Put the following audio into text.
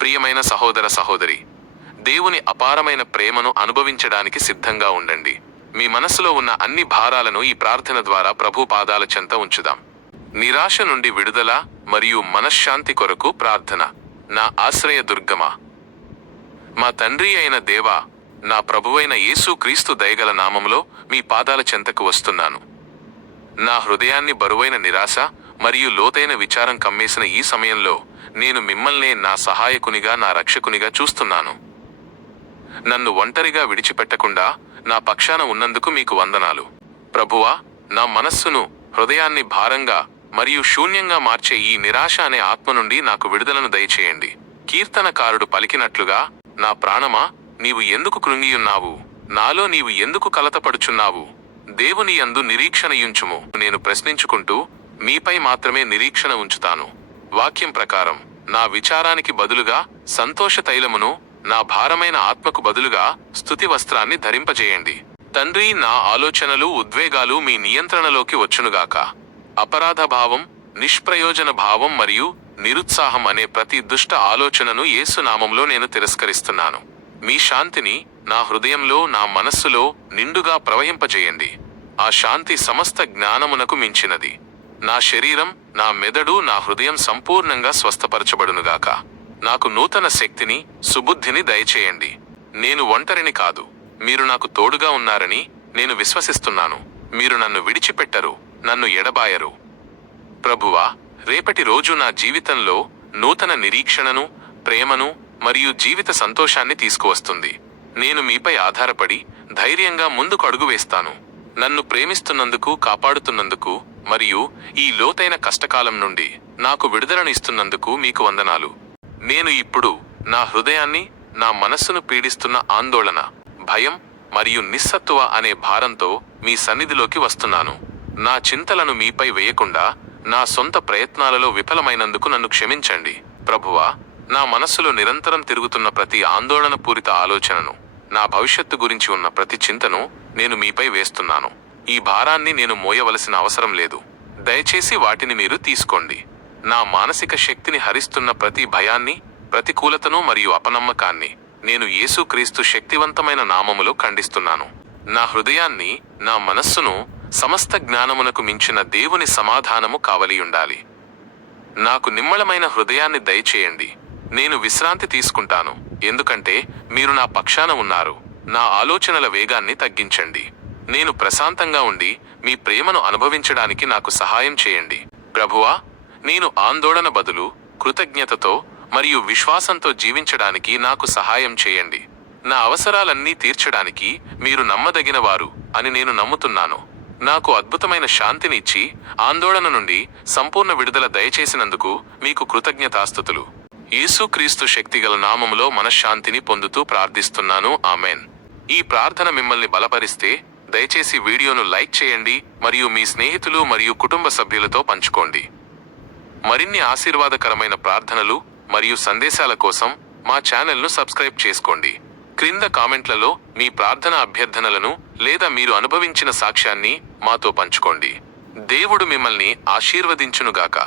ప్రియమైన సహోదర సహోదరి, దేవుని అపారమైన ప్రేమను అనుభవించడానికి సిద్ధంగా ఉండండి. మీ మనస్సులో ఉన్న అన్ని భారాలను ఈ ప్రార్థన ద్వారా ప్రభు పాదాల చెంత ఉంచుదాం. నిరాశ నుండి విడుదల మరియు మనశ్శాంతి కొరకు ప్రార్థన. నా ఆశ్రయ దుర్గమా, మా తండ్రి అయిన దేవా, నా ప్రభువైన యేసు క్రీస్తు దయగల నామములో మీ పాదాల చెంతకు వస్తున్నాను. నా హృదయాన్ని బరువైన నిరాశ మరియు లోతైన విచారం కమ్మేసిన ఈ సమయంలో నేను మిమ్మల్నే నా సహాయకునిగా, నా రక్షకునిగా చూస్తున్నాను. నన్ను ఒంటరిగా విడిచిపెట్టకుండా నా పక్షాన ఉన్నందుకు మీకు వందనాలు. ప్రభువా, నా మనస్సును, హృదయాన్ని భారంగా మరియు శూన్యంగా మార్చే ఈ నిరాశ అనే ఆత్మ నుండి నాకు విడుదలను దయచేయండి. కీర్తనకారుడు పలికినట్లుగా, నా ప్రాణమా, నీవు ఎందుకు కృంగియున్నావు? నాలో నీవు ఎందుకు కలతపడుచున్నావు? దేవుని యందు నిరీక్షణయుంచుము. నేను ప్రశ్నించుకుంటూ మీపై మాత్రమే నిరీక్షణ ఉంచుతాను. వాక్యం ప్రకారం నా విచారానికి బదులుగా సంతోష తైలమును, నా భారమైన ఆత్మకు బదులుగా స్తుతి వస్త్రాన్ని ధరింపజేయండి. తండ్రి, నా ఆలోచనలు, ఉద్వేగాలు మీ నియంత్రణలోకి వచ్చునుగాక. అపరాధ భావం, నిష్ప్రయోజన భావం మరియు నిరుత్సాహం అనే ప్రతి దుష్ట ఆలోచనను యేసు నామంలో నేను తిరస్కరిస్తున్నాను. మీ శాంతిని నా హృదయంలో, నా మనస్సులో నిండుగా ప్రవహింపజేయండి. ఆ శాంతి సమస్త జ్ఞానమునకు మించినది. నా శరీరం, నా మెదడు, నా హృదయం సంపూర్ణంగా స్వస్థపరచబడునుగాక. నాకు నూతన శక్తిని, సుబుద్ధిని దయచేయండి. నేను ఒంటరిని కాదు, మీరు నాకు తోడుగా ఉన్నారని నేను విశ్వసిస్తున్నాను. మీరు నన్ను విడిచిపెట్టరు, నన్ను ఎడబాయరు. ప్రభువా, రేపటి రోజు నా జీవితంలో నూతన నిరీక్షణను, ప్రేమను మరియు జీవిత సంతోషాన్ని తీసుకువస్తుంది. నేను మీపై ఆధారపడి ధైర్యంగా ముందుకు అడుగు వేస్తాను. నన్ను ప్రేమిస్తున్నందుకు, కాపాడుతున్నందుకు మరియు ఈ లోతైన కష్టకాలం నుండి నాకు విడుదలను ఇస్తున్నందుకు మీకు వందనాలు. నేను ఇప్పుడు నా హృదయాన్ని, నా మనస్సును పీడిస్తున్న ఆందోళన, భయం మరియు నిస్సత్తువ అనే భారంతో మీ సన్నిధిలోకి వస్తున్నాను. నా చింతలను మీపై వేయకుండా నా సొంత ప్రయత్నాలలో విఫలమైనందుకు నన్ను క్షమించండి. ప్రభువా, నా మనస్సులో నిరంతరం తిరుగుతున్న ప్రతి ఆందోళన పూరిత ఆలోచనను, నా భవిష్యత్తు గురించి ఉన్న ప్రతి చింతను నేను మీపై వేస్తున్నాను. ఈ భారాన్ని నేను మోయవలసిన అవసరం లేదు. దయచేసి వాటిని మీరు తీసుకోండి. నా మానసిక శక్తిని హరిస్తున్న ప్రతి భయాన్ని, ప్రతికూలతను మరియు అపనమ్మకాన్ని నేను యేసుక్రీస్తు శక్తివంతమైన నామములో ఖండిస్తున్నాను. నా హృదయాన్ని, నా మనస్సును సమస్త జ్ఞానమునకు మించిన దేవుని సమాధానము కావలియుండాలి. నాకు నిమ్మళమైన హృదయాన్ని దయచేయండి. నేను విశ్రాంతి తీసుకుంటాను, ఎందుకంటే మీరు నా పక్షాన ఉన్నారు. నా ఆలోచనల వేగాన్ని తగ్గించండి. నేను ప్రశాంతంగా ఉండి మీ ప్రేమను అనుభవించడానికి నాకు సహాయం చేయండి. ప్రభువా, నేను ఆందోళన బదులు కృతజ్ఞతతో మరియు విశ్వాసంతో జీవించడానికి నాకు సహాయం చేయండి. నా అవసరాలన్నీ తీర్చడానికి మీరు నమ్మదగినవారు అని నేను నమ్ముతున్నాను. నాకు అద్భుతమైన శాంతిని ఇచ్చి ఆందోళన నుండి సంపూర్ణ విడుదల దయచేసినందుకు మీకు కృతజ్ఞతాస్తుతులు. యేసుక్రీస్తు శక్తిగల నామములో మనశ్శాంతిని పొందుతూ ప్రార్థిస్తున్నాను. ఆమెన్. ఈ ప్రార్థన మిమ్మల్ని బలపరిస్తే దయచేసి వీడియోను లైక్ చేయండి మరియు మీ స్నేహితులు మరియు కుటుంబ సభ్యులతో పంచుకోండి. మరిన్ని ఆశీర్వాదకరమైన ప్రార్థనలు మరియు సందేశాల కోసం మా ఛానల్ను సబ్స్క్రైబ్ చేసుకోండి. క్రింద కామెంట్లలో మీ ప్రార్థన అభ్యర్థనలను లేదా మీరు అనుభవించిన సాక్ష్యాన్ని మాతో పంచుకోండి. దేవుడు మిమ్మల్ని ఆశీర్వదించునుగాక.